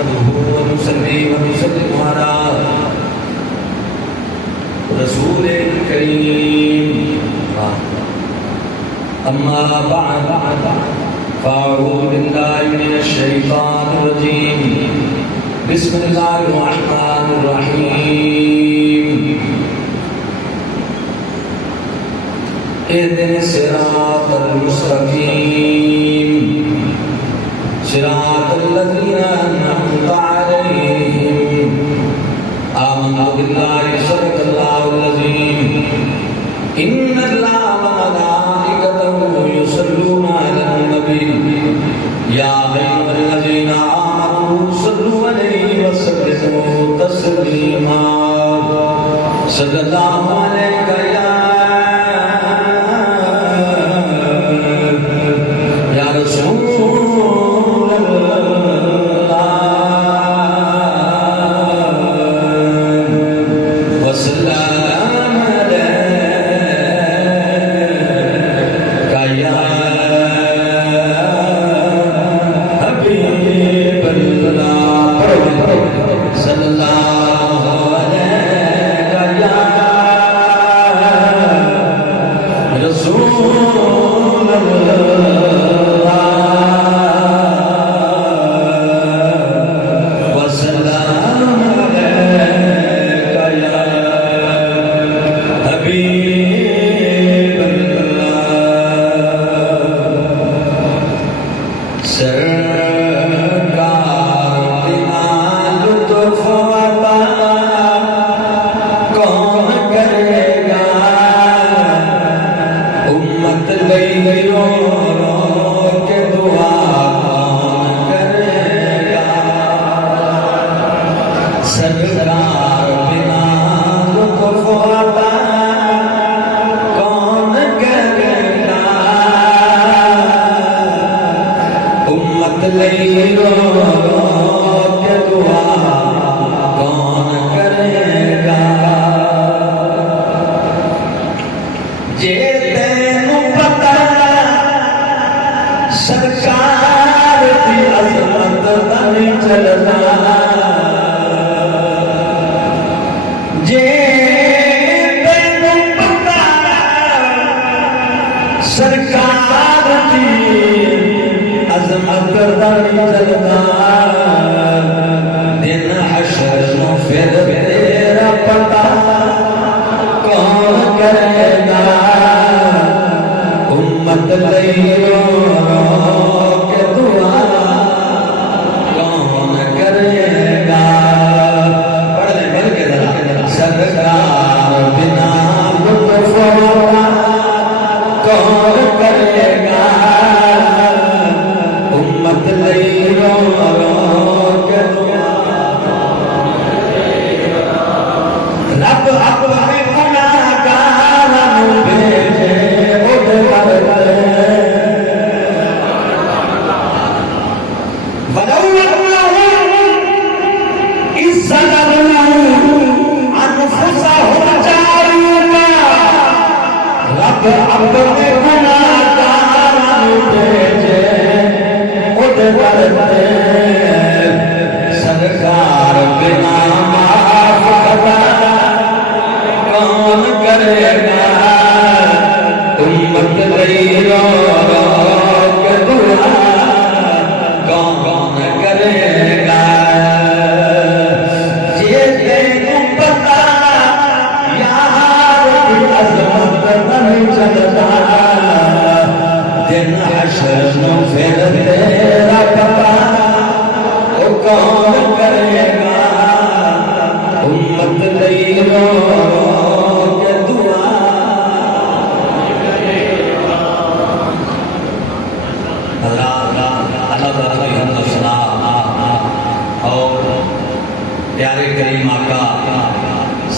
نحمده ونصلي ونسلم على رسول الكريم أما بعد فأعوذ بالله من الشيطان الرجيم بسم الله الرحمن الرحيم اهدنا الصراط المستقيم صراط الذين أنعمت عليهم آمنت بالله صدق الله العظيم إن الله وملائكته يصلون على النبي يا أيها الذين آمنوا صلوا عليه وسلموا تسليما صلى الله عليك يا رسول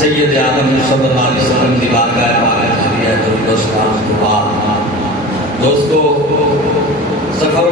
سید اعظم صلی اللہ علیہ وسلم کی بارگاہ پاک ہے دوستو سفر